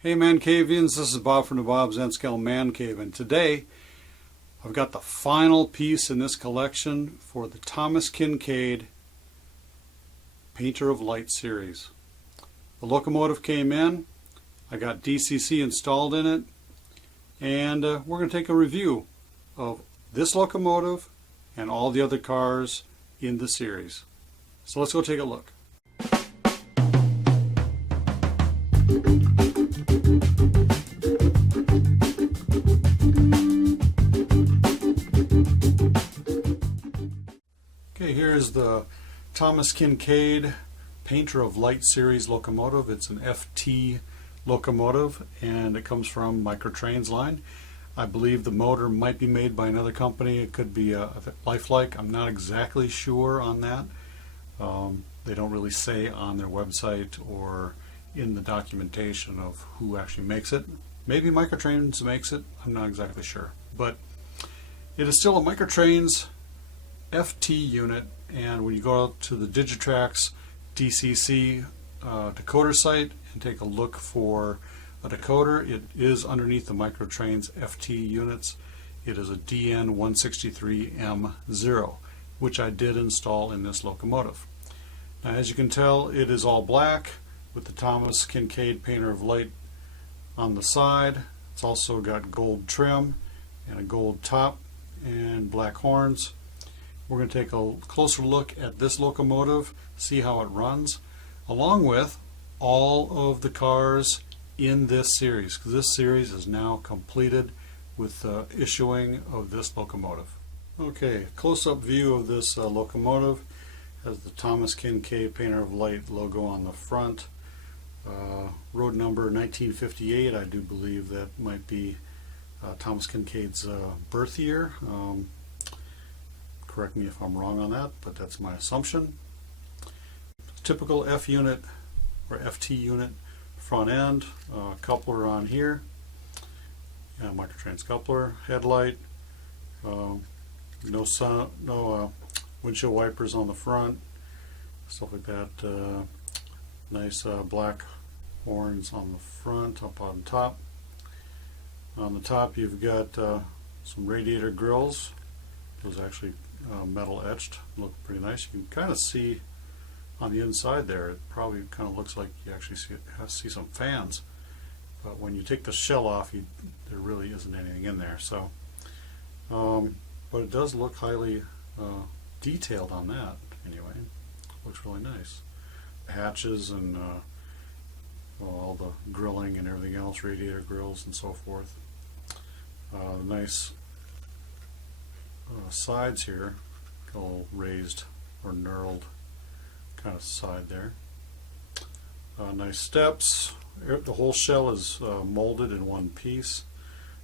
Hey ManCavians, this is Bob from DaBob's N-Scale ManCave, and today I've got the final piece in this collection for the Thomas Kinkade Painter of Light series. The locomotive came in, I got DCC installed in it, and we're going to take a review of this locomotive and all the other cars in the series. So let's go take a look. Okay, here's the Thomas Kinkade Painter of Light series locomotive. It's an FT locomotive and it comes from Microtrain's line. I believe the motor might be made by another company. It could be a lifelike. I'm not exactly sure on that. They don't really say on their website or in the documentation of who actually makes it. Maybe Microtrains makes it. I'm not exactly sure. But it is still a Microtrains FT unit, and when you go out to the Digitrax DCC decoder site and take a look for a decoder, it is underneath the Microtrains FT units. It is a DN163M0, which I did install in this locomotive. Now, as you can tell, it is all black with the Thomas Kinkade Painter of Light on the side. It's also got gold trim and a gold top and black horns. We're going to take a closer look at this locomotive, see how it runs, along with all of the cars in this series, because this series is now completed with the issuing of this locomotive. Okay, close-up view of this locomotive has the Thomas Kinkade Painter of Light logo on the front. Road number 1958, I do believe that might be Thomas Kinkade's birth year. Correct me if I'm wrong on that, but that's my assumption. Typical F unit or FT unit, front end, coupler on here, Microtrains coupler, headlight, no windshield wipers on the front, stuff like that. Nice black horns on the front, up on top. On the top you've got some radiator grills. Those actually metal etched, look pretty nice. You can kind of see on the inside there, it probably kind of looks like you actually see some fans, but when you take the shell off, there really isn't anything in there. So, but it does look highly detailed on that anyway. Looks really nice. The hatches and all the grilling and everything else, radiator grills and so forth. Nice sides here, a little raised or knurled kind of side there. Nice steps. The whole shell is molded in one piece,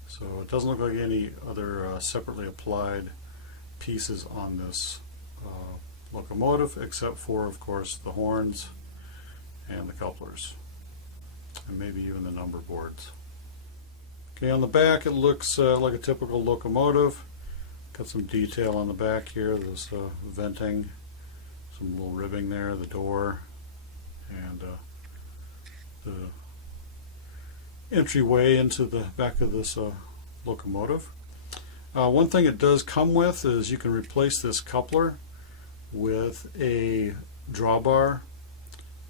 so it doesn't look like any other separately applied pieces on this locomotive, except for, of course, the horns and the couplers, and maybe even the number boards. Okay, on the back it looks like a typical locomotive. Got some detail on the back here. There's venting, some little ribbing there, the door, and the entryway into the back of this locomotive. One thing it does come with is you can replace this coupler with a drawbar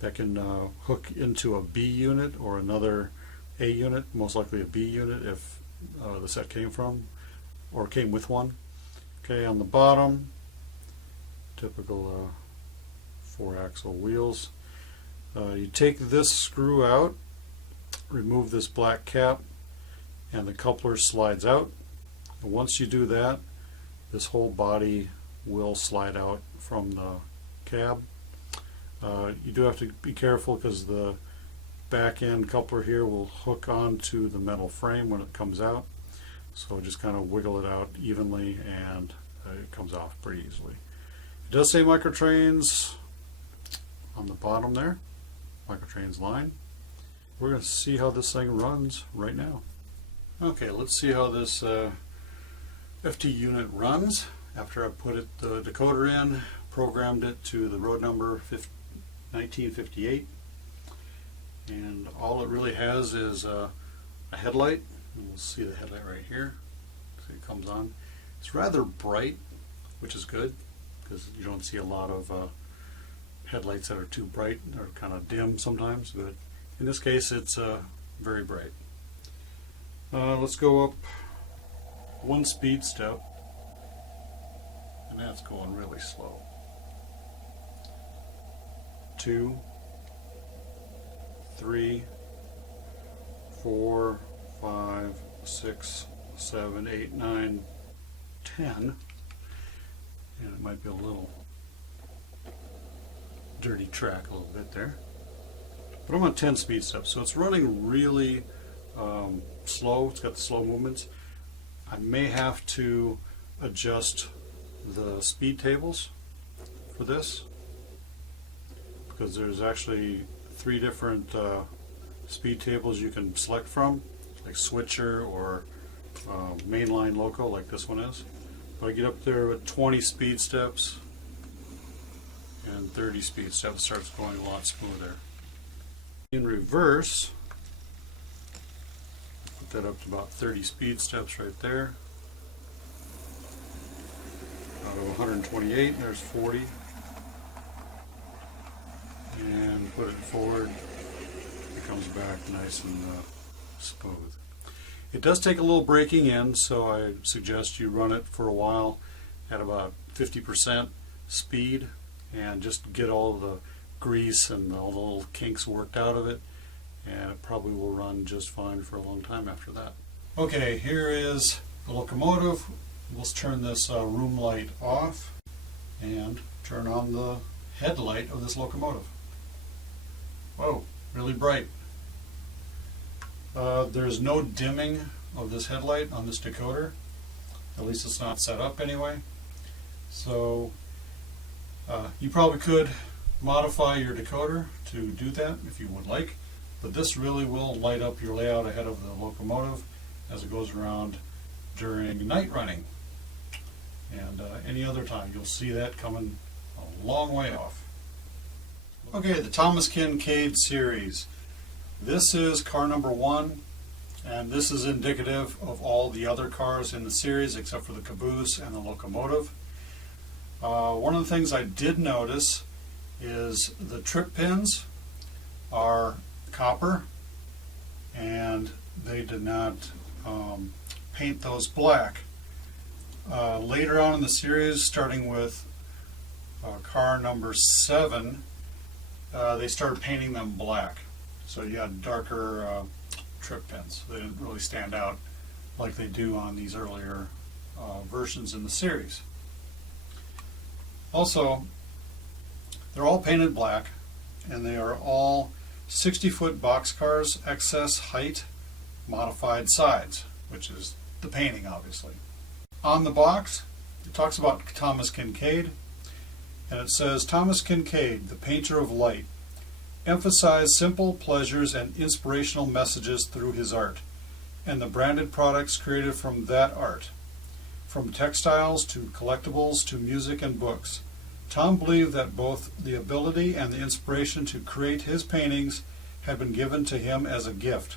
that can hook into a B unit or another A unit, most likely a B unit if the set came from or came with one. Okay, on the bottom, typical 4-axle wheels. You take this screw out, remove this black cap, and the coupler slides out. And once you do that, this whole body will slide out from the cab. You do have to be careful because the back end coupler here will hook onto the metal frame when it comes out. So just kind of wiggle it out evenly and it comes off pretty easily. It does say Microtrains on the bottom there, Microtrains line. We're going to see how this thing runs right now. Okay, let's see how this FT unit runs after I put the decoder in, programmed it to the road number 1958. and all it really has is a headlight. And we'll see the headlight right here. See, it comes on. It's rather bright, which is good because you don't see a lot of headlights that are too bright or kind of dim sometimes, but in this case it's very bright. Let's go up one speed step, and that's going really slow. 2, 3, 4, 5, 6, 7, 8, 9, 10, and it might be a little dirty track a little bit there, but I'm on 10 speed steps, so it's running really slow. It's got the slow movements. I may have to adjust the speed tables for this because there's actually 3 different speed tables you can select from, like switcher or mainline loco like this one is. But I get up there with 20 speed steps and 30 speed steps, starts going a lot smoother. In reverse, put that up to about 30 speed steps right there. Out of 128, there's 40. And put it forward, it comes back nice and smooth. It does take a little breaking in, so I suggest you run it for a while at about 50% speed and just get all the grease and all the little kinks worked out of it, and it probably will run just fine for a long time after that. Okay, here is the locomotive. Let's turn this room light off and turn on the headlight of this locomotive. Whoa, really bright. There's no dimming of this headlight on this decoder. At least it's not set up anyway. So you probably could modify your decoder to do that if you would like, but this really will light up your layout ahead of the locomotive as it goes around during night running. And any other time you'll see that coming a long way off. Okay, the Thomas Kinkade series. This is car number 1, and this is indicative of all the other cars in the series except for the caboose and the locomotive. One of the things I did notice is the trip pins are copper, and they did not paint those black. Later on in the series, starting with car number 7, they started painting them black. So you had darker trip pins. They didn't really stand out like they do on these earlier versions in the series. Also, they're all painted black, and they are all 60-foot boxcars, excess height, modified sides, which is the painting, obviously. On the box, it talks about Thomas Kinkade, and it says, Thomas Kinkade, the painter of light, emphasized simple pleasures and inspirational messages through his art, and the branded products created from that art. From textiles to collectibles to music and books, Tom believed that both the ability and the inspiration to create his paintings had been given to him as a gift.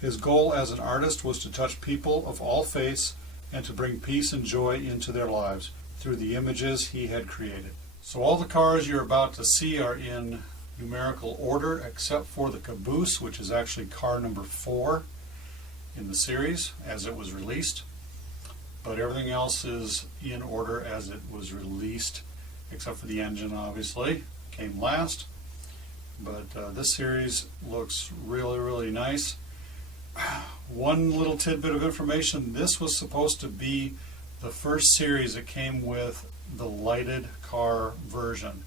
His goal as an artist was to touch people of all faiths and to bring peace and joy into their lives through the images he had created. So all the cars you're about to see are in numerical order except for the caboose, which is actually car number 4 in the series as it was released. But everything else is in order as it was released, except for the engine, obviously, came last. But this series looks really, really nice. One little tidbit of information, this was supposed to be the first series that came with the lighted car version.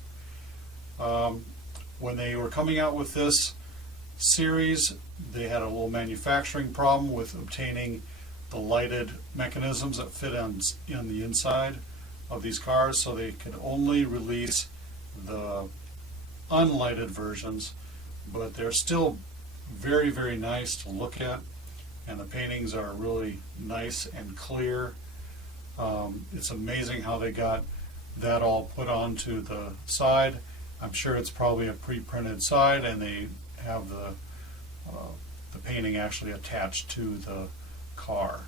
When they were coming out with this series, they had a little manufacturing problem with obtaining the lighted mechanisms that fit in the inside of these cars, so they could only release the unlighted versions, but they're still very, very nice to look at, and the paintings are really nice and clear. It's amazing how they got that all put onto the side. I'm sure it's probably a pre-printed side, and they have the painting actually attached to the car.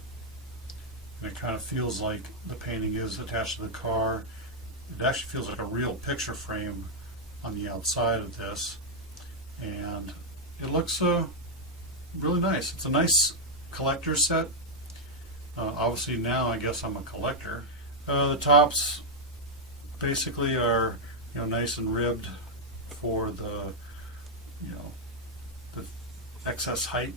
And it kind of feels like the painting is attached to the car. It actually feels like a real picture frame on the outside of this, and it looks really nice. It's a nice collector set. Obviously now I guess I'm a collector. The tops basically are, you know, nice and ribbed for the, you know, the excess height,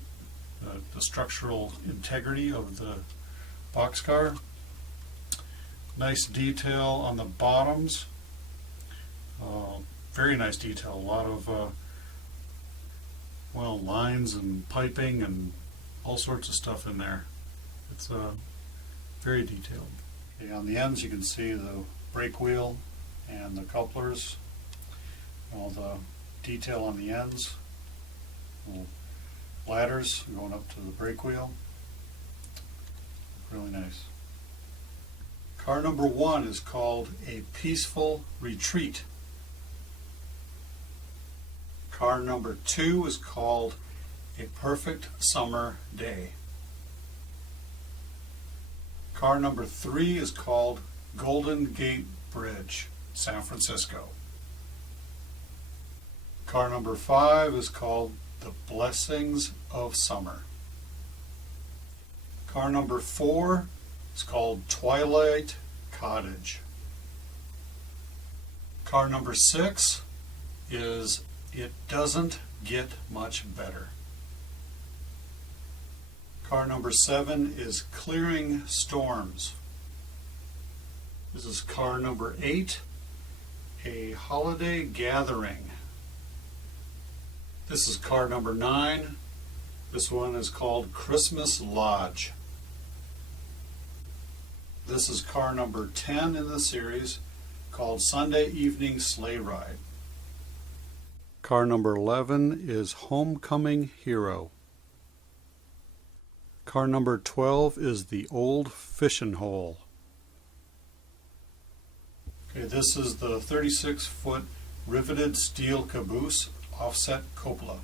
the structural integrity of the boxcar. Nice detail on the bottoms. Very nice detail. A lot of well, lines and piping and all sorts of stuff in there. It's very detailed. Okay, on the ends you can see the brake wheel and the couplers, all the detail on the ends, little ladders going up to the brake wheel. Really nice. Car number 1 is called A Peaceful Retreat. Car number 2 is called A Perfect Summer Day. Car number 3 is called Golden Gate Bridge, San Francisco. Car number 5 is called The Blessings of Summer. Car number 4 is called Twilight Cottage. Car number 6 is It Doesn't Get Much Better. Car number 7 is Clearing Storms. This is car number 8, A Holiday Gathering. This is car number 9. This one is called Christmas Lodge. This is car number 10 in the series, called Sunday Evening Sleigh Ride. Car number 11 is Homecoming Hero. Car number 12 is The Old Fishin' Hole. Okay, this is the 36-foot riveted steel caboose offset cupola,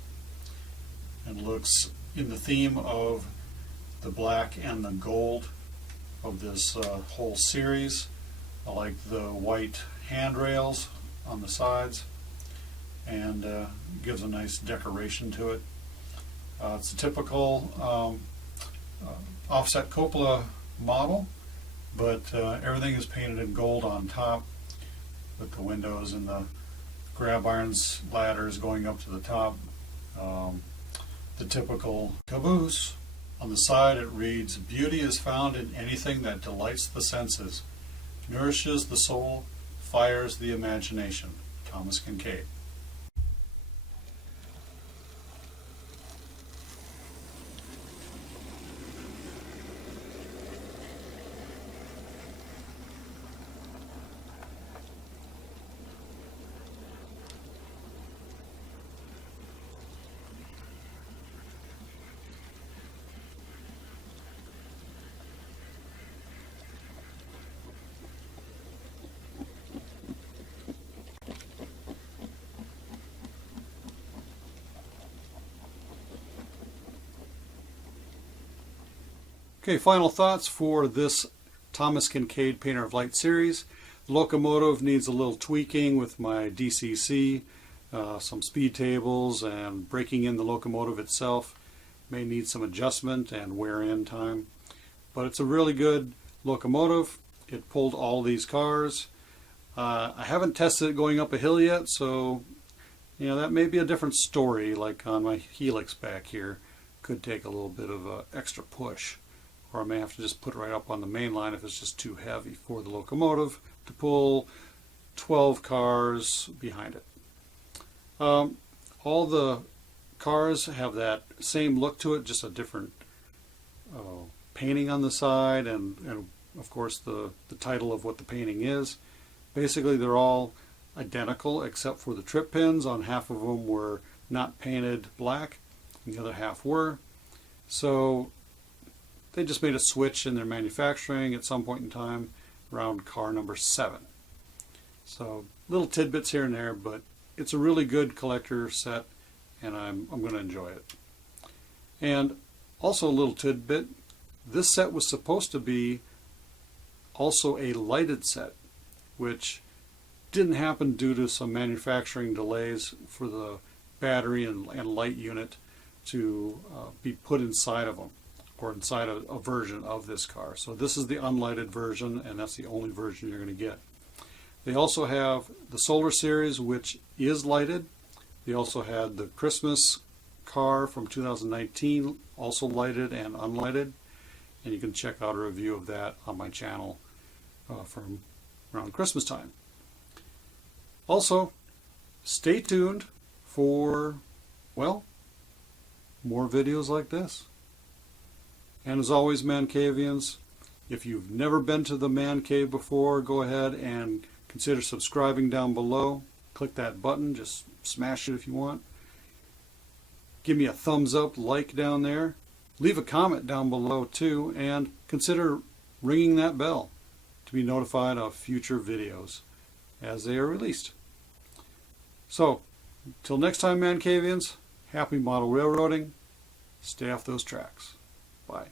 and looks in the theme of the black and the gold of this whole series. I like the white handrails on the sides, and gives a nice decoration to it. It's a typical offset cupola model, but everything is painted in gold on top, with the windows and the grab irons ladders going up to the top. The typical caboose. On the side it reads, "Beauty is found in anything that delights the senses, nourishes the soul, fires the imagination." Thomas Kinkade. Okay, final thoughts for this Thomas Kinkade Painter of Light series. The locomotive needs a little tweaking with my DCC, some speed tables, and breaking in the locomotive itself may need some adjustment and wear in time. But it's a really good locomotive. It pulled all these cars. I haven't tested it going up a hill yet, so you know that may be a different story. Like on my Helix back here, could take a little bit of extra push. Or I may have to just put it right up on the main line if it's just too heavy for the locomotive to pull 12 cars behind it. All the cars have that same look to it, just a different painting on the side, and of course the title of what the painting is. Basically they're all identical except for the trip pins. On half of them were not painted black, and the other half were. So they just made a switch in their manufacturing at some point in time around car number 7. So little tidbits here and there, but it's a really good collector set, and I'm going to enjoy it. And also a little tidbit, this set was supposed to be also a lighted set, which didn't happen due to some manufacturing delays for the battery and light unit to be put inside of them, or inside a version of this car. So this is the unlighted version, and that's the only version you're going to get. They also have the Solar Series, which is lighted. They also had the Christmas car from 2019, also lighted and unlighted, and you can check out a review of that on my channel from around Christmas time. Also, stay tuned for, well, more videos like this. And as always, ManCavians, if you've never been to the Man Cave before, go ahead and consider subscribing down below. Click that button, just smash it if you want. Give me a thumbs up, like down there. Leave a comment down below too, and consider ringing that bell to be notified of future videos as they are released. So, till next time, ManCavians, happy model railroading. Stay off those tracks. Bye.